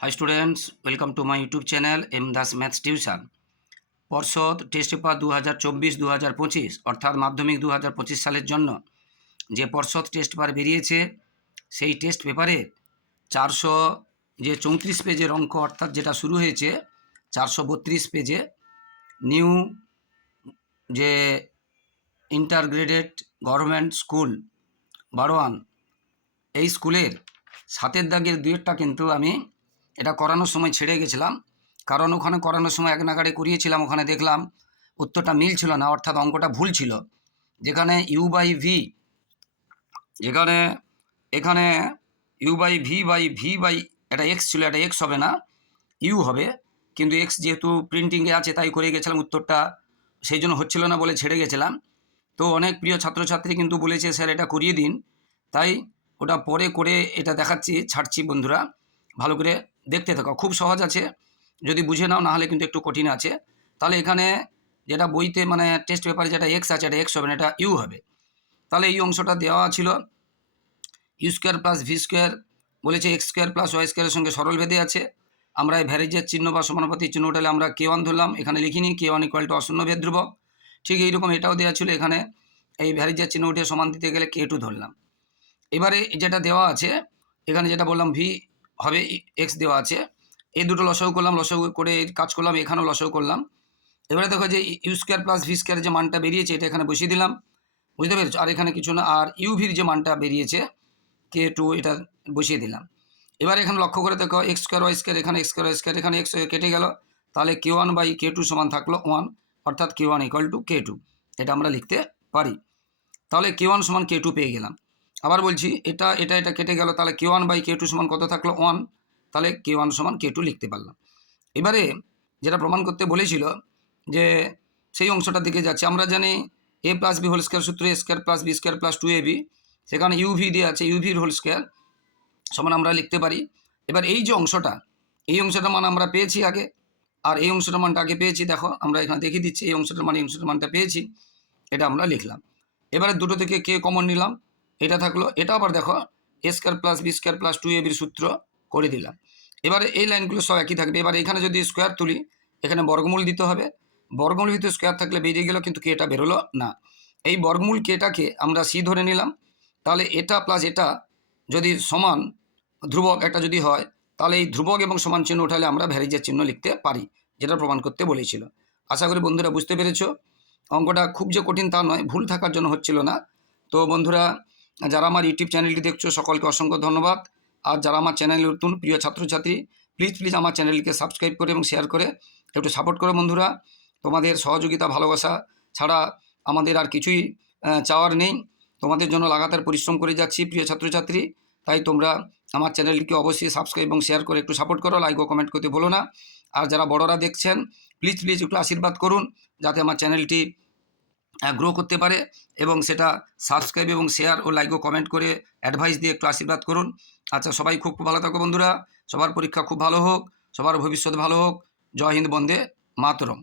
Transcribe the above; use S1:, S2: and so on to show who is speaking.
S1: Hi students welcome to my YouTube channel M Das maths tuition পর্ষদ test paper দু হাজার চব্বিশ দু হাজার পঁচিশ, অর্থাৎ মাধ্যমিক দু হাজার পঁচিশ সালের জন্য যে পর্ষদ টেস্ট পেপার বেরিয়েছে, সেই টেস্ট পেপারে চারশো যে চৌত্রিশ পেজের অঙ্ক অর্থাৎ যেটা শুরু হয়েছে, চারশো বত্রিশ পেজে নিউ যে ইন্টারগ্রেডেড গভর্নমেন্ট স্কুল বারোয়ান, এই স্কুলের সাতের দাগের দুয়েরটা কিন্তু আমি এটা করানোর সময় ছেড়ে গেছিলাম। কারণ ওখানে করানোর সময় এক নাগাড়ে করিয়েছিলাম, ওখানে দেখলাম উত্তরটা মিল ছিল না, অর্থাৎ অঙ্কটা ভুল ছিল। যেখানে ইউ বাই ভি যেখানে, এখানে u by v by v by এটা এক্স ছিল, এটা এক্স হবে না ইউ হবে। কিন্তু এক্স যেহেতু প্রিন্টিংয়ে আছে, তাই করে গেছিলাম উত্তরটা, সেই জন্য হচ্ছিল না বলে ছেড়ে গেছিলাম। তো অনেক প্রিয় ছাত্রছাত্রী কিন্তু বলেছে, স্যার, এটা করিয়ে দিন। তাই ওটা পরে করে এটা দেখাচ্ছি, ছাড়ছি বন্ধুরা, ভালো করে দেখতে থাকো। খুব সহজ আছে। যদি বুঝে নাও, নাহলে কিন্তু একটু কঠিন আছে। তাহলে এখানে যেটা বইতে মানে টেস্ট পেপারে যেটা এক্স আছে, এটা এক্স হবে না, এটা ইউ হবে। তাহলে এই অংশটা দেওয়া ছিল। U square plus v square বলেছে এক্স স্কোয়ার প্লাস ওয়াই স্কোয়ারের সঙ্গে সরল ভেদে আছে। আমরা এই ভ্যারেজের চিহ্ন বা সমানুপাতি চিহ্ন উঠালে আমরা কে ওয়ান ধরলাম, এখানে লিখিনি। কে ওয়ান ইকুয়াল টু অশূন্য ভেদ ধ্রুবক ঠিক এইরকম এটাও দেওয়া ছিল এখানে। এই ভ্যারেজের চিহ্ন উঠে সমান দিতে গেলে কে টু ধরলাম। এবারে যেটা দেওয়া আছে, এখানে যেটা বললাম ভি হবে এক্স দেওয়া আছে। এই দুটো লসাগু করলাম, লসাগু করে কাজ করলাম, এখানেও লসাগু করলাম। এবারে দেখো যে ইউ স্কোয়ার প্লাস ভি স্কোয়ারের যে মানটা বেরিয়েছে, এটা এখানে বসিয়ে দিলাম। বুঝতে পেরেছ? আর এখানে কিছু না, আর ইউভির যে মানটা বেরিয়েছে কে টু এটা বসিয়ে দিলাম। এবার এখানে লক্ষ্য করে দেখো এক্স স্কোয়ার ওয়াই স্কোয়ার এখানে এক্স স্কোয়ার ওয়াই স্কোয়ার এখানে এক্স কেটে গেল। তাহলে k one by k two সমান থাকল ওয়ান অর্থাৎ k one equal to k two এটা আমরা লিখতে পারি। তাহলে কে ওয়ান সমান কে টু পেয়ে গেলাম। আবার বলছি, এটা এটা এটা কেটে গেল, তাহলে k one by k two সমান কত থাকল? ওয়ান। তাহলে কে ওয়ান সমান কে টু লিখতে পারলাম। এবারে যেটা প্রমাণ করতে বলেছিল যে সেই অংশটার দিকে যাচ্ছে, আমরা জানি a plus b whole square সূত্র a square plus b square plus two a b সেখানে ইউভি দিয়ে আছে ইউভির হোল স্কোয়ার সমান আমরা লিখতে পারি। এবার এই যে অংশটা, এই অংশটার মান আমরা পেয়েছি আগে, আর এই অংশটার মানটা আগে পেয়েছি, দেখো, আমরা এখানে দেখিয়ে দিচ্ছি, এই অংশটার মান, এই অংশটার মানটা পেয়েছি, এটা আমরা লিখলাম। এবারে দুটো থেকে কে কমন নিলাম? এটা থাকল, এটা আবার দেখো a square plus b square plus two a বির সূত্র করে দিলাম। এবারে এই লাইনগুলো সব একই থাকবে। এবার এখানে যদি স্কোয়ার তুলি, এখানে বর্গমূল দিতে হবে। বর্গমূল ভিতরে স্কোয়ার থাকলে বেরিয়ে গেল কিন্তু কেটা বেরোলো না। এই বর্গমূল কেটাকে আমরা সি ধরে নিলাম। তাহলে এটা প্লাস এটা যদি সমান ধ্রুবক একটা যদি হয়, তাহলে এই ধ্রুবক এবং সমান চিহ্ন উঠালে আমরা ভ্যারিজের চিহ্ন লিখতে পারি, যেটা প্রমাণ করতে বলেছিল। আশা করি বন্ধুরা বুঝতে পেরেছ। অঙ্কটা খুব যে কঠিন তা নয়, ভুল থাকার জন্য হচ্ছিল না। তো বন্ধুরা যারা আমার ইউটিউব চ্যানেলটি দেখছ, সকলকে অসংখ্য ধন্যবাদ। আর যারা আমার চ্যানেল নতুন, প্রিয় ছাত্রছাত্রী প্লিজ প্লিজ আমার চ্যানেলকে সাবস্ক্রাইব করে এবং শেয়ার করে একটু সাপোর্ট করো বন্ধুরা। তোমাদের সহযোগিতা, ভালোবাসা ছাড়া আমাদের আর কিছুই চাওয়ার নেই। তোমাদের জন্য লাগাতার পরিশ্রম করে যাচ্ছি, প্রিয় ছাত্রছাত্রী। তাই তোমরা আমার চ্যানেলটিকে অবশ্যই সাবস্ক্রাইব এবং শেয়ার করে একটু সাপোর্ট করো লাইক ও কমেন্ট করতে ভুলো না। আর যারা বড়রা দেখছেন প্লিজ প্লিজ একটু আশীর্বাদ করুন, যাতে আমার চ্যানেলটি গ্রো করতে পারে এবং সেটা সাবস্ক্রাইব এবং শেয়ার ও লাইক ও কমেন্ট করে অ্যাডভাইস দিয়ে একটু আশীর্বাদ করুন। আচ্ছা সবাই খুব ভালো থাকো বন্ধুরা। সবার পরীক্ষা খুব ভালো হোক, সবার ভবিষ্যৎ ভালো হোক। জয় হিন্দ, বন্দে মাতরম।